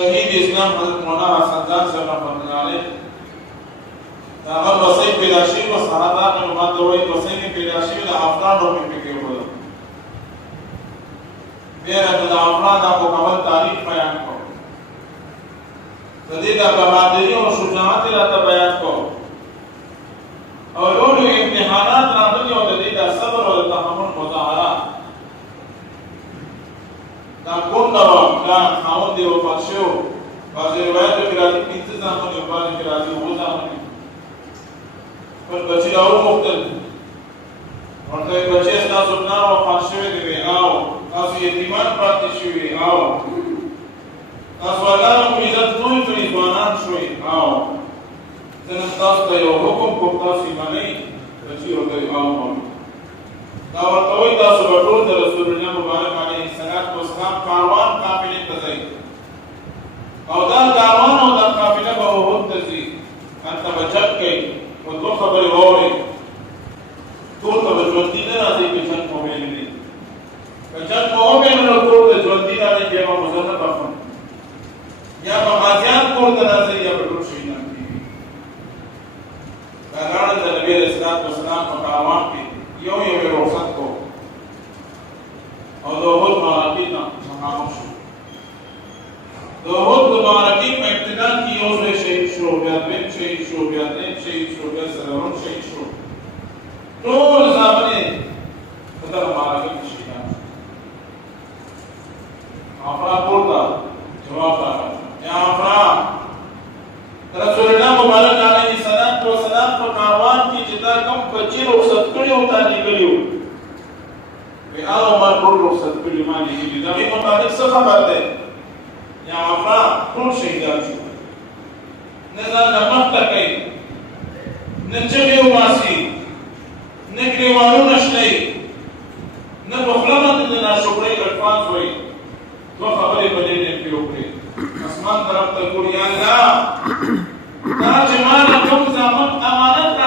शहीद इस्लाम हजरत मौलाना हसन जान साहब फरमाने अगर वसई पेदाशी व सहादा में बात हुई वसई की पेदाशी में अफराद और में के हो मेरा तो अफराद आपको कमल तारीफ बयान को तदीदा बहादुरी और शुजाअत रात बयान को और वो इम्तिहानात रात और तदीदा सब्र और तहम्मुल मुजाहरा ना कौन दवा ना खाऊं दे वो पक्षियों बाज़ रिवायत में राजी इंतज़ाम होने बाज़ में राजी हो जाने पर बच्चे आओ मुख्तल और तो बच्चे ऐसा सुनना और फांसे देवे आओ कासी यतीमान प्रातिशिवे आओ कासवाला उम्मीदत नूर तो इज़वानान शोई आओ जनतास का यो हुक्म को कासी माने बच्चे होते आओ हम दावत तोई दास बटोर दर रसूलुल्लाह मुबारक अलैहि सल्लल्लाहु अलैहि वसल्लम कारवान काफिले तज़ई और दा कारवान और दा काफिला बहुत तज़ी अंत बचत के वो दो खबर और तो जोंती ना आदि के जन को में नहीं जन को में न तो जोंती ना ने के मुजन्नत अपन या मगाजियात को तरह से या बटोर शहीद की कारण नबी अलैहिस्सलाम वसलाम कारवान के यो ये रोसत को और दोहद मारकी ना खामोश दोहद मारकी में इब्तिदा की ओर से शहीद शोबियत में शहीद शोबियत ने शहीद शोबियत सलाम शहीद शो तो सामने मतलब हमारा की शिकायत आपरा बोलता जवाब आ या आपरा रसूलुल्लाह मुबारक अलैहि सल्लल्लाहु अलैहि वसल्लम को कारवान की जितना कम बच्चे लोग सत्कड़ी होता निकलियो वे आओ मार लोग सत्कड़ी माने की जमीन मुताबिक सब बात है या आपरा कौन शहीद हो नजर नमक तकई नचले उमासी नगरे वालों नशले न बखलामत न शुक्र अल्फाज हुए तो खबरें बने ने के ऊपर आसमान तरफ तक या अल्लाह ता जमाना कम ज़मानत अमानत